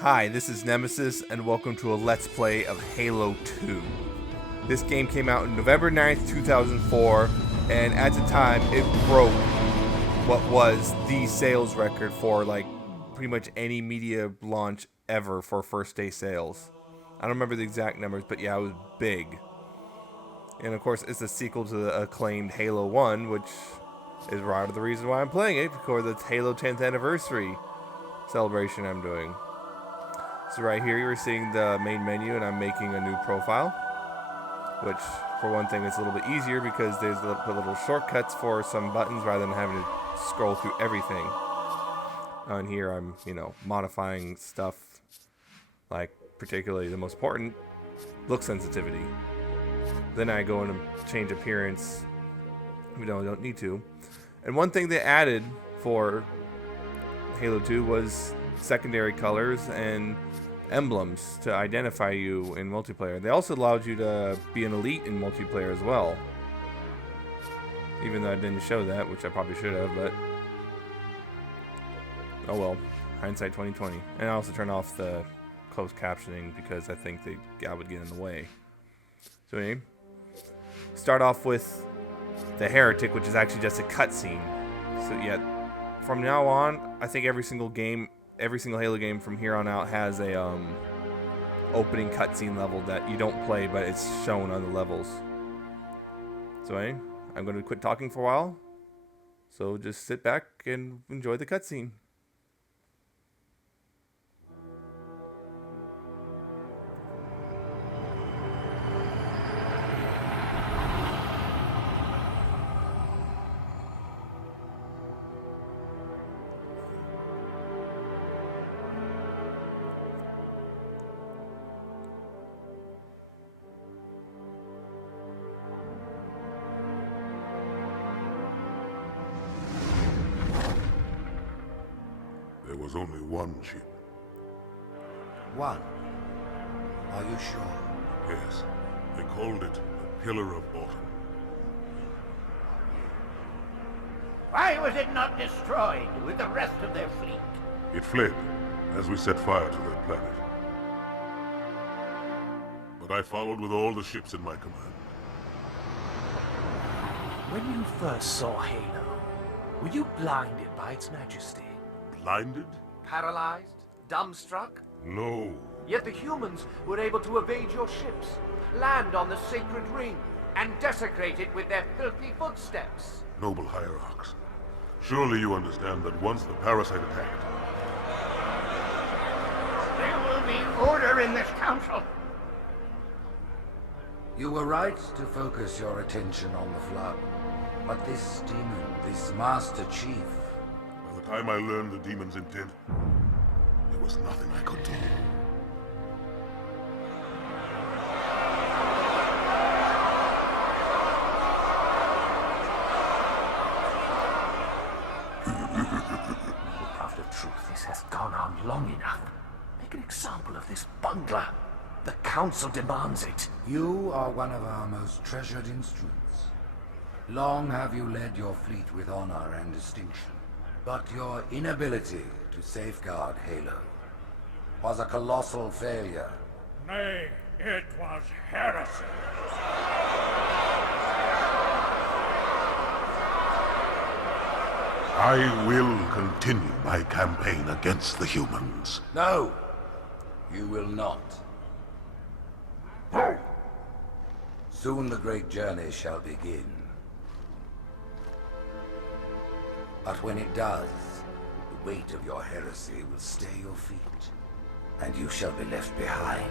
Hi, this is Nemesis, and welcome to a Let's Play of Halo 2. This game came out on November 9th, 2004, and at the time, it broke what was the sales record for, pretty much any media launch ever for first day sales. I don't remember the exact numbers, but yeah, it was big. And of course, it's a sequel to the acclaimed Halo 1, which is part of the reason why I'm playing it, because it's Halo 10th anniversary celebration I'm doing. So right here you're seeing the main menu, and I'm making a new profile, which for one thing is a little bit easier because there's the little shortcuts for some buttons rather than having to scroll through everything. On here I'm, modifying stuff, like particularly the most important, look sensitivity. Then I go in and change appearance, I don't need to. And one thing they added for Halo 2 was secondary colors and emblems to identify you in multiplayer. They also allowed you to be an elite in multiplayer as well. Even though I didn't show that, which I probably should have, but oh well. Hindsight 2020. And I also turned off the closed captioning because I think I would get in the way. So anyway, start off with the Heretic, which is actually just a cutscene. So yeah, from now on, I think every single Halo game from here on out has a opening cutscene level that you don't play, but it's shown on the levels. So anyway, I'm going to quit talking for a while. So just sit back and enjoy the cutscene. There was only one ship. One? Are you sure? Yes. They called it the Pillar of Autumn. Why was it not destroyed with the rest of their fleet? It fled as we set fire to their planet. But I followed with all the ships in my command. When you first saw Halo, were you blinded by its majesty? Blinded? Paralyzed? Dumbstruck? No. Yet the humans were able to evade your ships, land on the sacred ring, and desecrate it with their filthy footsteps. Noble hierarchs, surely you understand that once the parasite attacked, There will be order in this council. You were right to focus your attention on the Flood. But this demon, this Master Chief... by the time I learned the demon's intent, there was nothing I could do. Craft of truth, this has gone on long enough. Make an example of this bungler. The council demands it. You are one of our most treasured instruments. Long have you led your fleet with honor and distinction. But your inability to safeguard Halo was a colossal failure. Nay, it was heresy. I will continue my campaign against the humans. No, you will not. Soon the great journey shall begin. But when it does, the weight of your heresy will stay your feet, and you shall be left behind.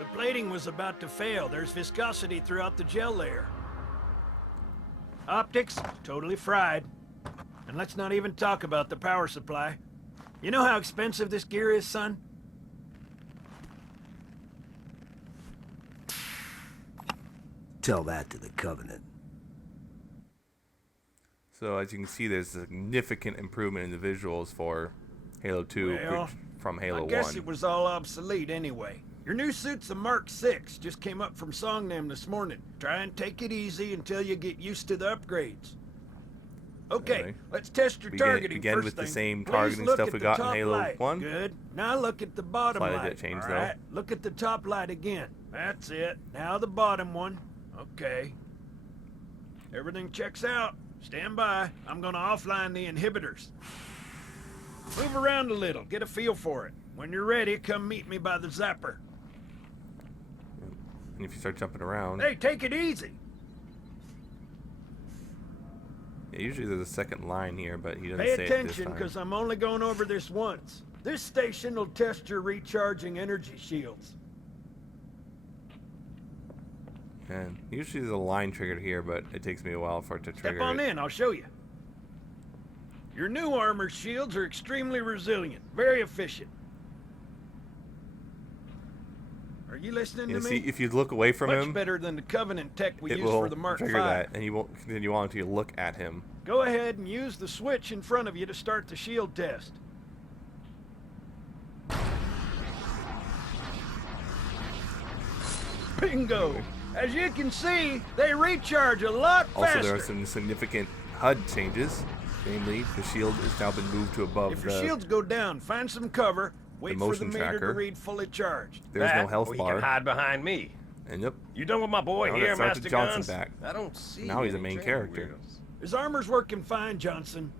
The plating was about to fail. There's viscosity throughout the gel layer. Optics, totally fried. And let's not even talk about the power supply. You know how expensive this gear is, son? Tell that to the Covenant. So as you can see, there's a significant improvement in the visuals for Halo 2 Well, from Halo I guess 1. it was all obsolete anyway. Your new suit's a Mark 6. Just came up from Songnam this morning. Try and take it easy until you get used to the upgrades. Okay, Anyway, let's test your targeting begin first with the thing. same Please targeting look stuff at we the got in top Halo light. 1. Good. Now look at the bottom Slightly light. did change, All though. right, look at the top light again. That's it. Now the bottom one. Okay. Everything checks out. Stand by. I'm gonna offline the inhibitors. Move around a little. Get a feel for it. When you're ready, come meet me by the zapper. And if you start jumping around, Hey, take it easy. yeah, usually there's a second line here, but he doesn't Pay say attention, it this time. because I'm only going over this once. This station will test your recharging energy shields. And usually there's a line triggered here, but it takes me a while for it to trigger Step on it. in, I'll show you. Your new armor shields are extremely resilient, very efficient. Are you listening You to see, me? if you look away from Much him, better than the Covenant tech we it use will for the Mark V. trigger that, and you won't continue on until you look at him. Go ahead and use the switch in front of you to start the shield test. Bingo! As you can see, they recharge a lot Also, faster. there are some significant HUD changes. Namely, the shield has now been moved to above If your the. shields go down, find some cover. Wait for the motion meter to tracker. read fully charged. There's no That, health or he bar. can hide behind me. And yep, You done with my boy now here, that Sergeant Master Johnson's Guns? back. I don't see Now he's a any main training character. wheels. His armor's working fine, Johnson.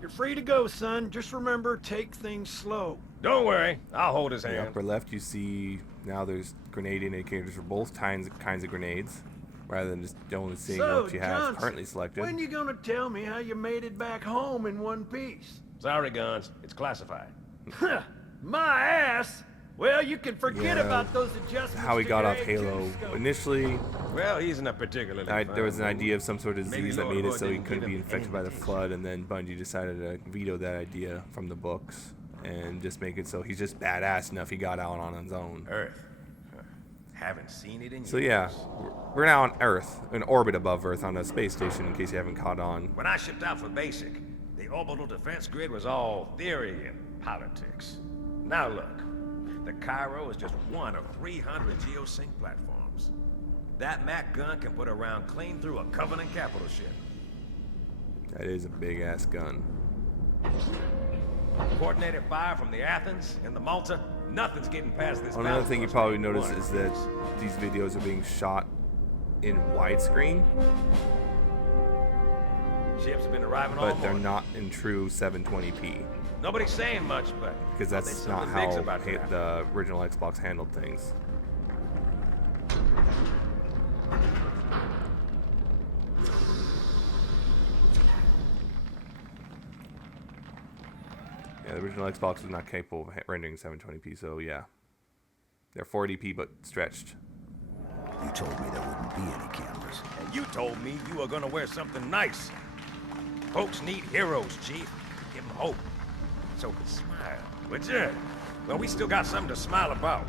You're free to go, son. Just remember, take things slow. Don't worry, I'll hold his in the hand. upper left, you see now there's grenade indicators for both kinds of grenades, rather than just only seeing So, what you have Johnson, currently selected. when you gonna tell me how you made it back home in one piece? Sorry, Guns, it's classified. My ass! Well, you can forget Yeah, about those adjustments. How he to got your off Halo. A2 scope. Initially, Well, he's in a particularly there was an fine idea of some sort of Maybe disease that Lord made it Hood so he didn't couldn't give be him infected any by the indication. flood, and then Bungie decided to veto that idea from the books and just make it so he's just badass enough he got out on his own. Earth. Haven't seen it in So years. yeah, we're now on Earth, in orbit above Earth on a space station, in case you haven't caught on. When I shipped out for basic, the orbital defense grid was all theory and politics. Now look, the Cairo is just one of 300 geosync platforms. That Mac gun can put a round clean through a Covenant capital ship. That is a big ass gun. Coordinated fire from the Athens and the Malta, nothing's getting past this. Another battle thing you force probably within noticed one is that piece. these videos are being shot in widescreen, Ships have been arriving all but they're morning. not in true 720p, Nobody's saying much, but because there's that's not something big's how about to happen. the original Xbox handled things. Yeah, the original Xbox was not capable of rendering 720p, so yeah. They're 40p but stretched. You told me there wouldn't be any cameras. And you told me you were gonna wear something nice. Folks need heroes, Chief. Give them hope. So could smile. Would you? Well, we still got something to smile about.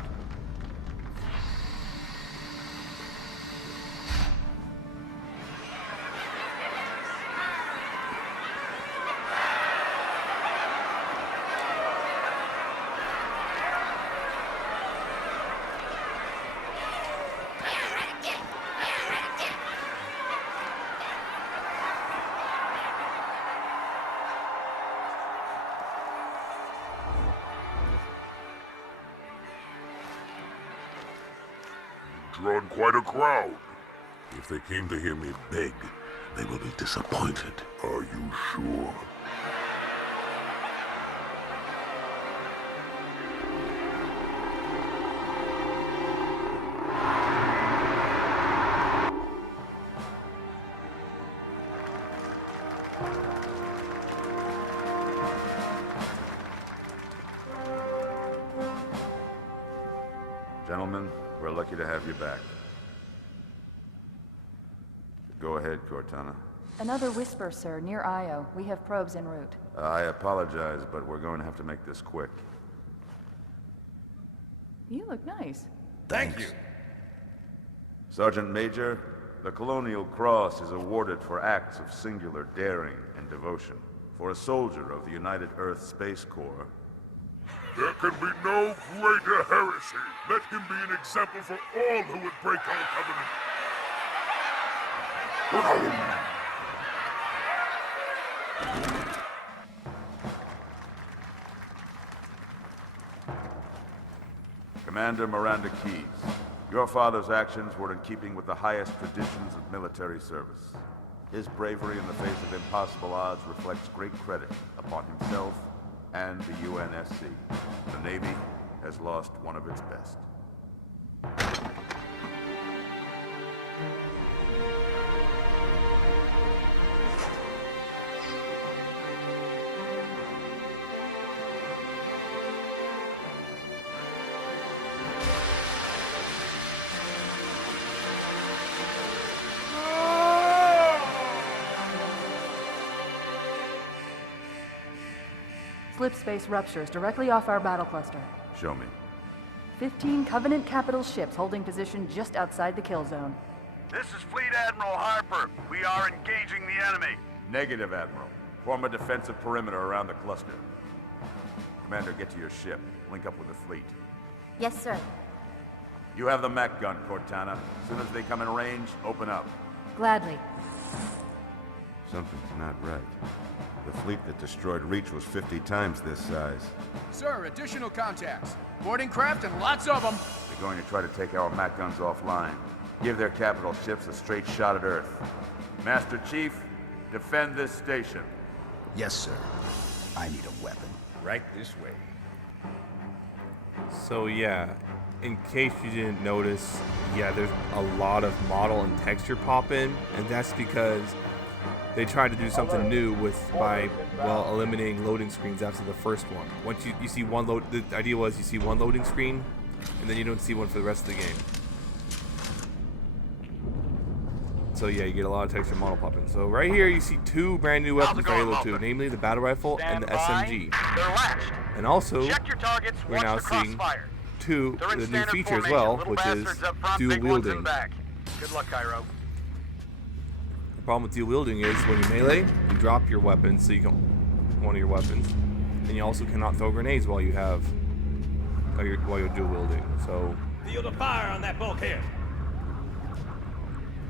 Drawn quite a crowd. If they came to hear me beg, they will be disappointed. Are you sure? Gentlemen, we're lucky to have you back. Go ahead, Cortana. Another whisper, sir, near Io. We have probes en route. I apologize, but we're going to have to make this quick. You look nice. Thank you. Sergeant Major, the Colonial Cross is awarded for acts of singular daring and devotion. For a soldier of the United Earth Space Corps, There can be no greater heresy. Let him be an example for all who would break our covenant. Commander Miranda Keys, your father's actions were in keeping with the highest traditions of military service. His bravery in the face of impossible odds reflects great credit upon himself and the UNSC. The Navy has lost one of its best. Slip space ruptures directly off our battle cluster. Show me. 15 Covenant capital ships holding position just outside the kill zone. This is Fleet Admiral Harper. We are engaging the enemy. Negative, Admiral. Form a defensive perimeter around the cluster. Commander, get to your ship. Link up with the fleet. Yes, sir. You have the Mac gun, Cortana. As soon as they come in range, open up. Gladly. Something's not right. The fleet that destroyed Reach was 50 times this size. Sir, additional contacts. Boarding craft and lots of them. They're going to try to take our Mac guns offline. Give their capital ships a straight shot at Earth. Master Chief, defend this station. Yes, sir. I need a weapon. Right this way. So yeah, in case you didn't notice, yeah, there's a lot of model and texture pop in, and that's because they tried to do something new by eliminating loading screens after the first one. Once you see one load, the idea was you see one loading screen, and then you don't see one for the rest of the game. So yeah, you get a lot of texture model popping. So right here you see two brand new weapons for Halo 2, namely the battle rifle and the SMG. And also, we're now seeing the new feature as well, which is dual wielding. Good luck, Cairo. The problem with dual wielding is when you melee, you drop your weapon, so you can one of your weapons, and you also cannot throw grenades while you're dual wielding. So Field of fire on that bulkhead.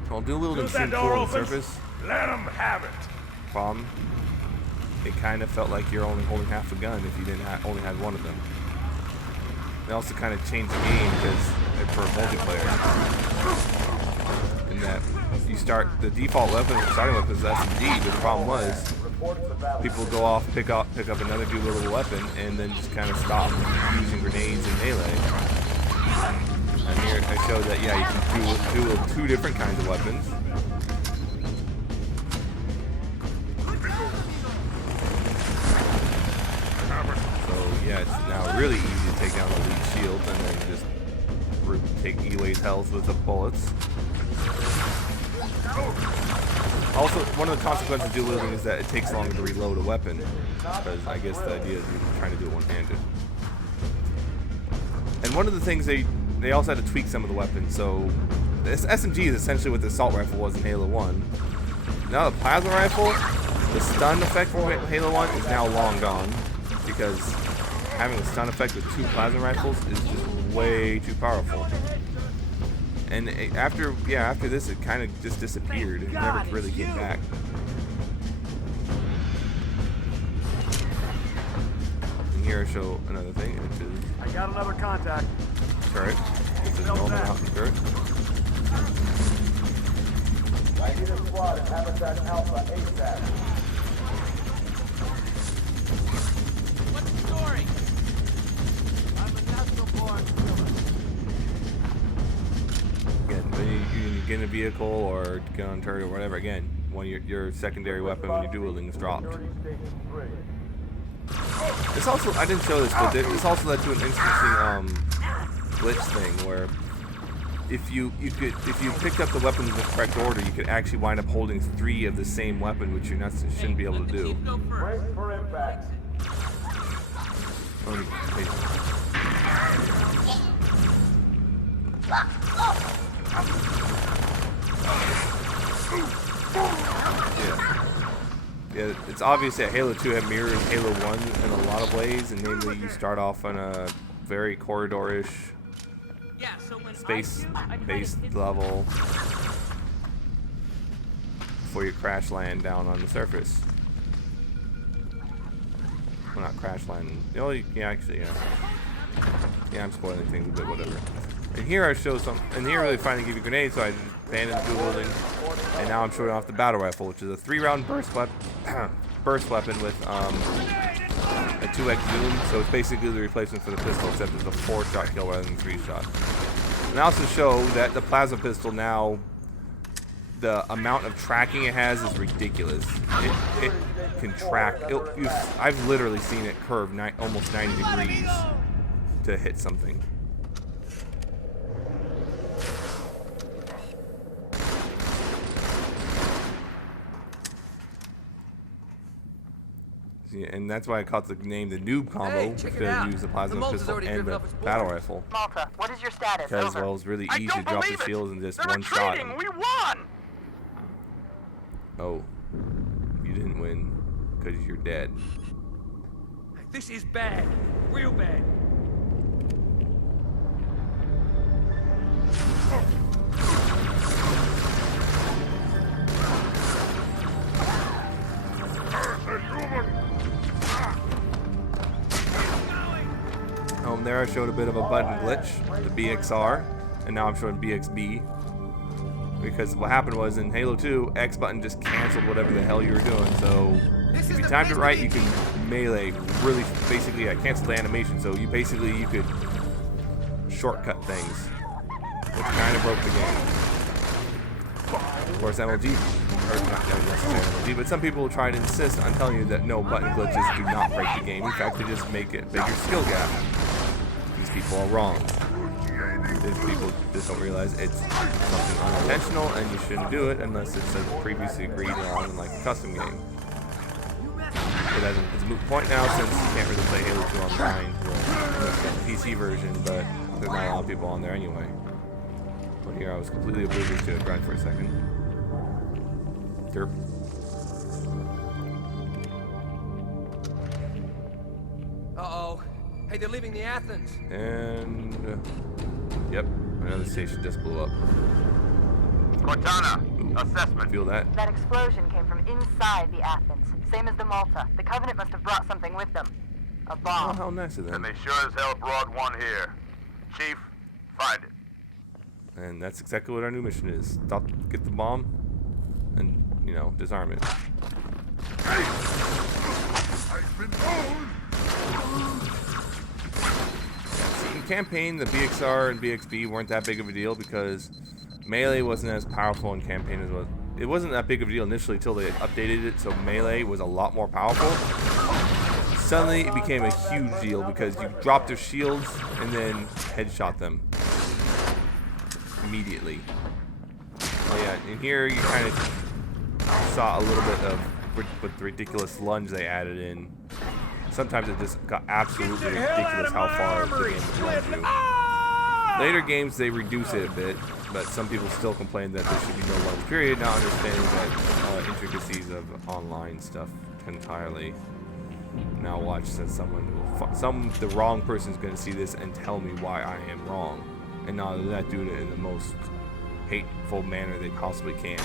while dual wielding seemed cool on the surface, Let them have it. problem, it kind of felt like you're only holding half a gun if you didn't only had one of them. They also kind of changed the game because for multiplayer, in that you start the default weapon, starting weapon is SMG, but the problem was people would go off, pick up another dual wielding weapon, and then just kind of stop using grenades and melee. And here I showed that yeah, you can dual two different kinds of weapons. So yeah, it's now really easy to take down the elite shields and then just take Eli's health with the bullets. Also, one of the consequences of dual wielding is that it takes longer to reload a weapon, because I guess the idea is you're trying to do it one-handed. And one of the things they also had to tweak some of the weapons. So this SMG is essentially what the assault rifle was in Halo 1. Now the plasma rifle, the stun effect from Halo 1 is now long gone, because having a stun effect with two plasma rifles is just way too powerful. And after this, it kind of just disappeared. It never really came back. And here I show another thing, which is I got another contact. turret. This is normal out in turret. I need a squad at Habitat Alpha ASAP. What's the story? I'm a natural-born killer. Again, when you get in a vehicle or get on a turret or whatever, again, when your secondary weapon when you're dual wielding is dropped. This also, I didn't show this, but this also led to an interesting glitch thing where if you picked up the weapon in the correct order, you could actually wind up holding 3 of the same weapon, which you shouldn't be able to do. Brace for impact. Yeah, it's obvious that Halo 2 had mirrors Halo 1 in a lot of ways, and namely you start off on a very corridor-ish space-based level before you crash land down on the surface. Well, not crash land. Oh, yeah, actually, yeah. Yeah, I'm spoiling things a bit, whatever. And here I show some, and here really finally give you grenades, so I just abandoned the building, and now I'm showing off the battle rifle, which is a 3-round burst weapon with a 2x zoom, so it's basically the replacement for the pistol, except it's a 4-shot kill rather than 3-shot. And I also show that the plasma pistol now, the amount of tracking it has is ridiculous. It can track. I've literally seen it curve almost 90 degrees to hit something. Yeah, and that's why I caught the name the noob combo, to use the plasma pistol and the battle rifle. Malta, what is your status? Because, well, it's really easy to drop the shields in just one shot. We won! Oh, you didn't win because you're dead. This is bad. Real bad. There I showed a bit of a button glitch, the BXR, and now I'm showing BXB. Because what happened was in Halo 2, X button just canceled whatever the hell you were doing, so if you timed it right, you can melee really, basically, I canceled the animation, so you could shortcut things, which kind of broke the game. Of course, MLG, or not necessarily MLG, but some people try to insist on telling you that no, button glitches do not break the game. In fact, they just make it bigger skill gap. These people are wrong. These people just don't realize it's something unintentional, and you shouldn't do it unless it's a previously agreed on in like a custom game. But it's a moot point now since you can't really play Halo 2 online. Well, it's got the PC version, but there's not a lot of people on there anyway. But here I was completely oblivious to it right for a second. Derp. Uh-oh. Hey, they're leaving the Athens. And yep, another station just blew up. Cortana, assessment. Feel that? That explosion came from inside the Athens, same as the Malta. The Covenant must have brought something with them. A bomb. Oh, how nice of them. And they sure as hell brought one here. Chief, find it. And that's exactly what our new mission is. Get the bomb, and, you know, disarm it. I've been told. In campaign, the BXR and BXB weren't that big of a deal because melee wasn't as powerful in campaign as was. It wasn't that big of a deal initially until they updated it, so melee was a lot more powerful. Suddenly, it became a huge deal because you dropped their shields and then headshot them immediately. Oh yeah, and here you kind of saw a little bit of with the ridiculous lunge they added in. Sometimes it just got absolutely ridiculous how far the game would lunge you. Later games, they reduce it a bit, but some people still complain that there should be no lunge period, not understanding that intricacies of online stuff entirely. Now watch that the wrong person is going to see this and tell me why I am wrong, and not only that, do it in the most hateful manner they possibly can.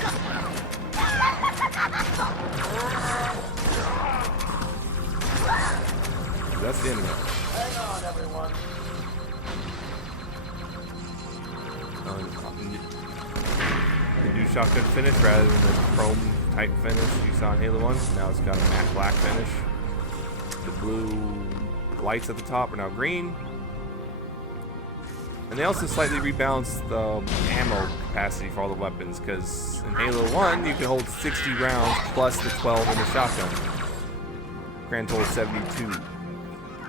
That's the end of it. Hang on, everyone. The new shotgun finish rather than the chrome type finish you saw in Halo 1. Now it's got a matte black finish. The blue lights at the top are now green. And they also slightly rebalanced the ammo capacity for all the weapons, because in Halo 1 you could hold 60 rounds plus the 12 in the shotgun. Grand total 72.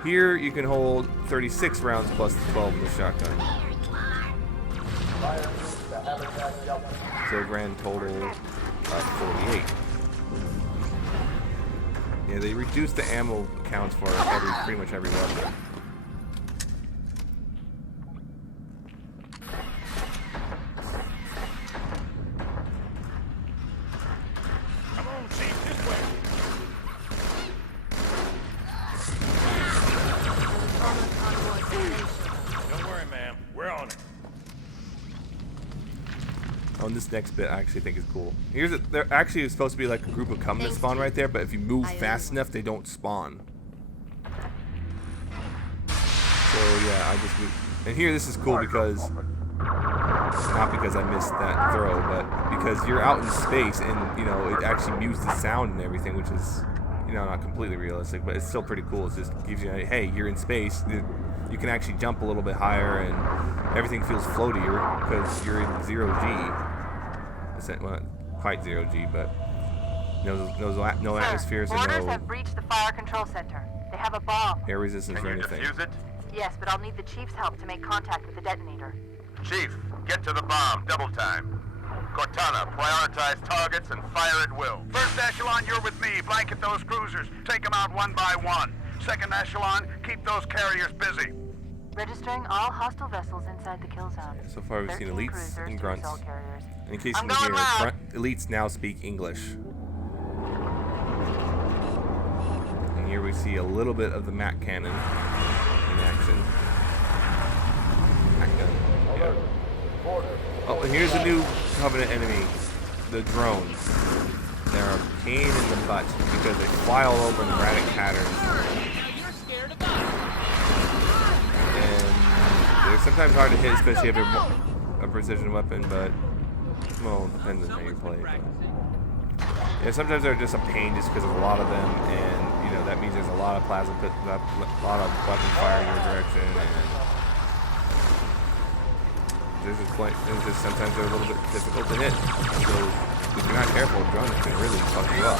Here you can hold 36 rounds plus the 12 in the shotgun. So grand total 48. Yeah, they reduced the ammo counts for pretty much every weapon. Come on, Chief, this way. On this next bit, I actually think is cool. There actually is supposed to be like a group of Covenant spawn right there, but if you move fast enough, they don't spawn. So yeah, I just moved. And here, this is cool because, not because I missed that throw, but because you're out in space and, you know, it actually mutes the sound and everything, which is, you know, not completely realistic, but it's still pretty cool. It just gives you, hey, you're in space. You can actually jump a little bit higher and everything feels floatier because you're in 0G. Well, not quite 0G, but no atmospheres or Orders no have breached the fire control center. They have a bomb. air resistance or anything. Defuse it? Yes, but I'll need the Chief's help to make contact with the detonator. Chief, get to the bomb. Double time. Cortana, prioritize targets and fire at will. First echelon, you're with me. Blanket those cruisers. Take them out one by one. Second echelon, keep those carriers busy. Registering all hostile vessels inside the kill zone. So far, we've seen elites and grunts. In case I'm you can going hear, loud. elites now speak English. And here we see a little bit of the Mac cannon in action. Mac gun. Yeah. Oh, and here's a new Covenant enemy, the drones. They're a pain in the butt because they fly all over in erratic patterns. And they're sometimes hard to hit, especially if you're a precision weapon, but, well, it depends on how you play. But. Yeah, sometimes they're just a pain just because of a lot of them, and, you know, that means there's a lot of plasma, a lot of weapon fire in your direction, and there's just sometimes they're a little bit difficult to hit. So if you're not careful, drones can really fuck you up.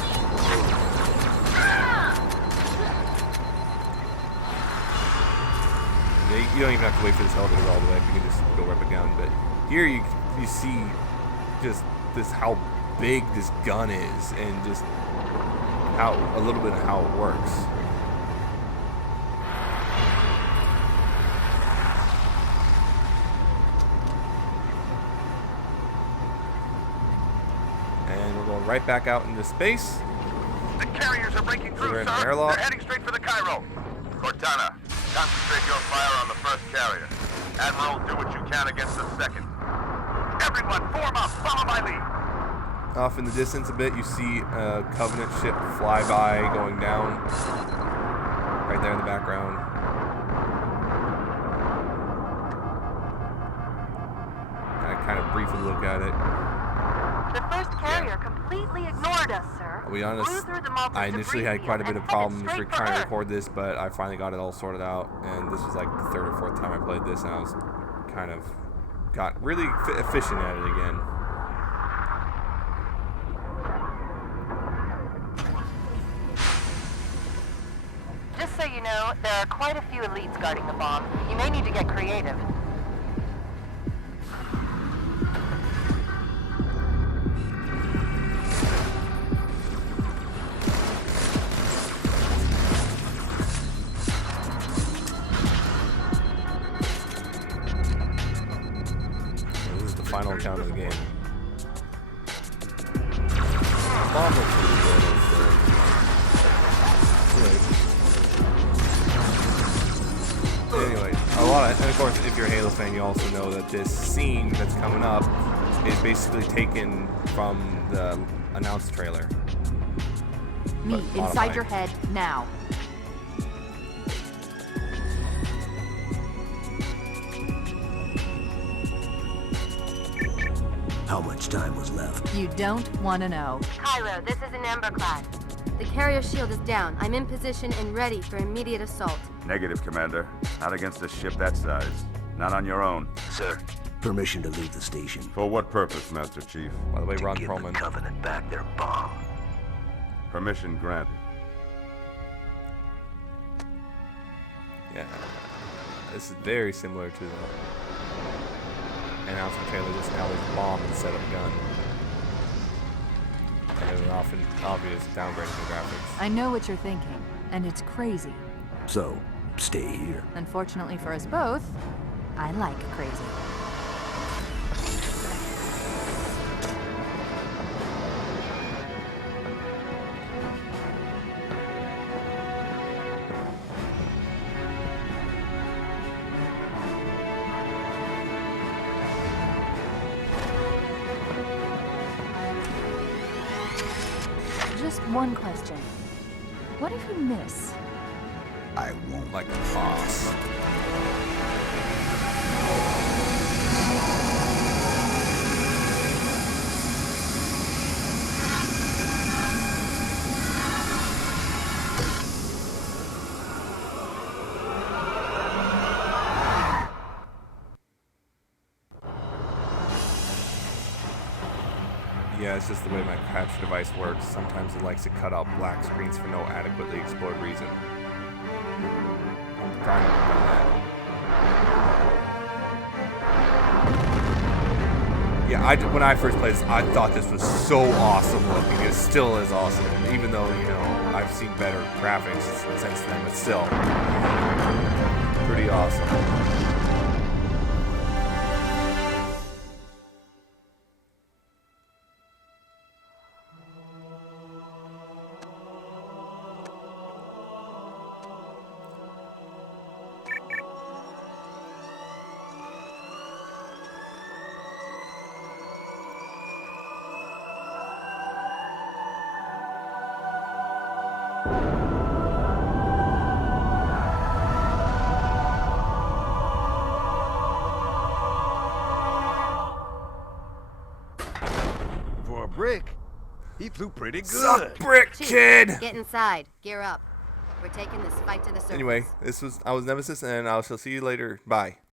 You don't even have to wait for this elevator all the way. You can just go right back down. But here you see just how big this gun is, and just how a little bit of how it works. And we're going right back out into space. The carriers are breaking through, They're in sir. an airlock. They're heading straight for the Cairo. Cortana, concentrate your fire on the first carrier. Admiral, do what you can against the second. Everyone, form up. Follow my lead. Off in the distance a bit, you see a Covenant ship fly by going down. Right there in the background. I kind of briefly look at it. The first carrier completely ignored us, sir. I'll be honest, I initially had quite a bit of problems trying to record this, but I finally got it all sorted out, and this was like the third or fourth time I played this, and I was kind of got really efficient at it again. Just so you know, there are quite a few elites guarding the bomb. You may need to get creative. This is the final count of the game. Bomb looks really good. Anyway, and of course, if you're a Halo fan, you also know that this scene that's coming up is basically taken from the announced trailer. Me, but inside modified. your head, now. How much time was left? You don't want to know. Cairo, this is an Ember class. The carrier shield is down. I'm in position and ready for immediate assault. Negative, Commander. Not against a ship that size. Not on your own. Sir, permission to leave the station. For what purpose, Master Chief? By the way, To Ron give Perlman. the Covenant back their bomb. Permission granted. Yeah, this is very similar to the announcement trailer. Just now there's a bomb instead of a gun. And there's an obvious downgrade in the graphics. I know what you're thinking, and it's crazy. So, stay here. Unfortunately for us both, I like crazy. One question. What if you miss? I won't like a boss. Yeah, it's just the way my capture device works. Sometimes it likes to cut out black screens for no adequately explored reason. I'm trying to work on that. Yeah, when I first played this, I thought this was so awesome looking. It still is awesome, even though, you know, I've seen better graphics since then, but still. Pretty awesome. For a brick, he flew pretty good. Suck brick, Chief, kid! Get inside. Gear up. We're taking this fight to the surface. Anyway, I was Nemesis, and I shall see you later. Bye.